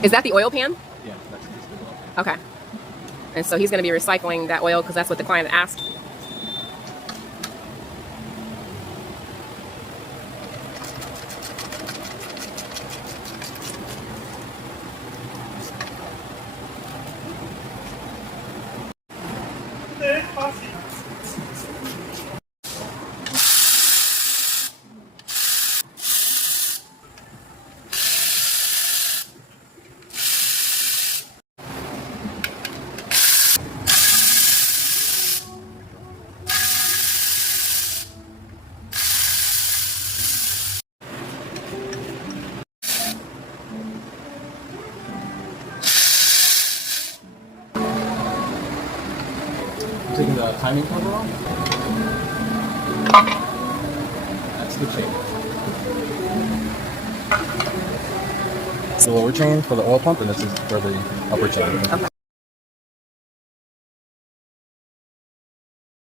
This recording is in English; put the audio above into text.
Is that the oil pan? Yeah, that's just the oil. Okay. And so he's going to be recycling that oil because that's what the client asked. Taking the timing cover off. That's the chain. The lower chain for the oil pump, and this is for the upper chain. Okay.